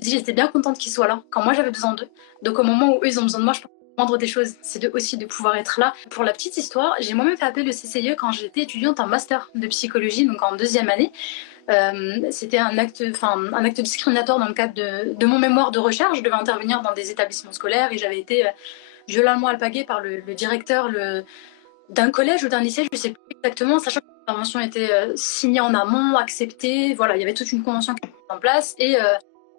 me dis, j'étais bien contente qu'ils soient là quand moi j'avais besoin d'eux. Donc au moment où eux ils ont besoin de moi, je pense que la moindre des choses, c'est aussi de pouvoir être là. Pour la petite histoire, j'ai moi-même fait appel au CCIE quand j'étais étudiante en master de psychologie, donc en deuxième année. C'était un acte discriminatoire dans le cadre de mon mémoire de recherche. Je devais intervenir dans des établissements scolaires et j'avais été violemment alpaguée par le directeur d'un collège ou d'un lycée, je ne sais plus exactement, sachant que l'intervention était signée en amont, acceptée. Voilà, il y avait toute une convention qui était en place et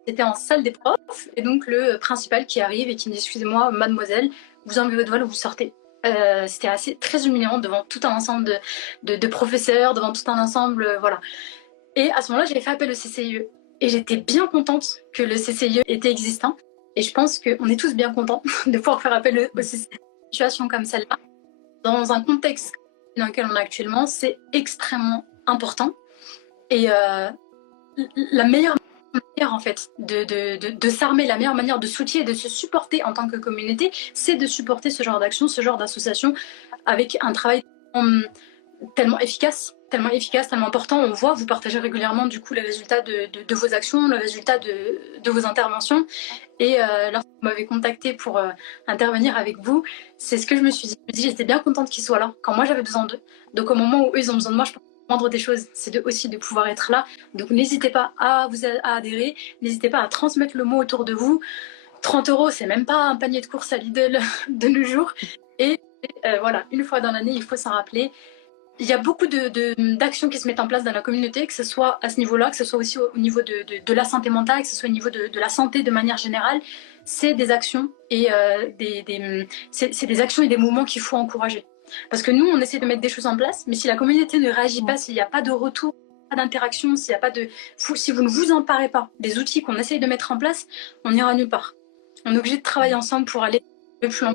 c'était en salle des profs. Et donc le principal qui arrive et qui me dit excusez-moi, mademoiselle, vous enlevez votre voile ou vous sortez. C'était très humiliant devant tout un ensemble de professeurs, devant tout un ensemble, voilà. Et à ce moment-là, j'avais fait appel au CCIE. Et j'étais bien contente que le CCIE était existant. Et je pense qu'on est tous bien contents de pouvoir faire appel au CCIE. Une situation comme celle-là, dans un contexte dans lequel on est actuellement, c'est extrêmement important. Et la meilleure manière, en fait, de s'armer, la meilleure manière de soutenir et de se supporter en tant que communauté, c'est de supporter ce genre d'action, ce genre d'association, avec un travail tellement efficace, tellement important. On voit, vous partagez régulièrement du coup les résultats de vos actions, le résultat de vos interventions. Et lorsque vous m'avez contacté pour intervenir avec vous, c'est ce que je me suis dit. Je me suis dit, j'étais bien contente qu'ils soient là quand moi j'avais besoin d'eux. Donc au moment où eux ils ont besoin de moi, je pense que la moindre des choses, c'est aussi de pouvoir être là. Donc n'hésitez pas à adhérer, n'hésitez pas à transmettre le mot autour de vous. 30 €, c'est même pas un panier de courses à Lidl de nos jours. Et voilà, une fois dans l'année, il faut s'en rappeler. Il y a beaucoup d'actions qui se mettent en place dans la communauté, que ce soit à ce niveau-là, que ce soit aussi au niveau de la santé mentale, que ce soit au niveau de la santé de manière générale. C'est des actions et c'est des actions et des mouvements qu'il faut encourager. Parce que nous, on essaie de mettre des choses en place, mais si la communauté ne réagit pas, s'il n'y a pas de retour, pas d'interaction, si vous ne vous emparez pas des outils qu'on essaye de mettre en place, on n'ira nulle part. On est obligé de travailler ensemble pour aller le plus loin.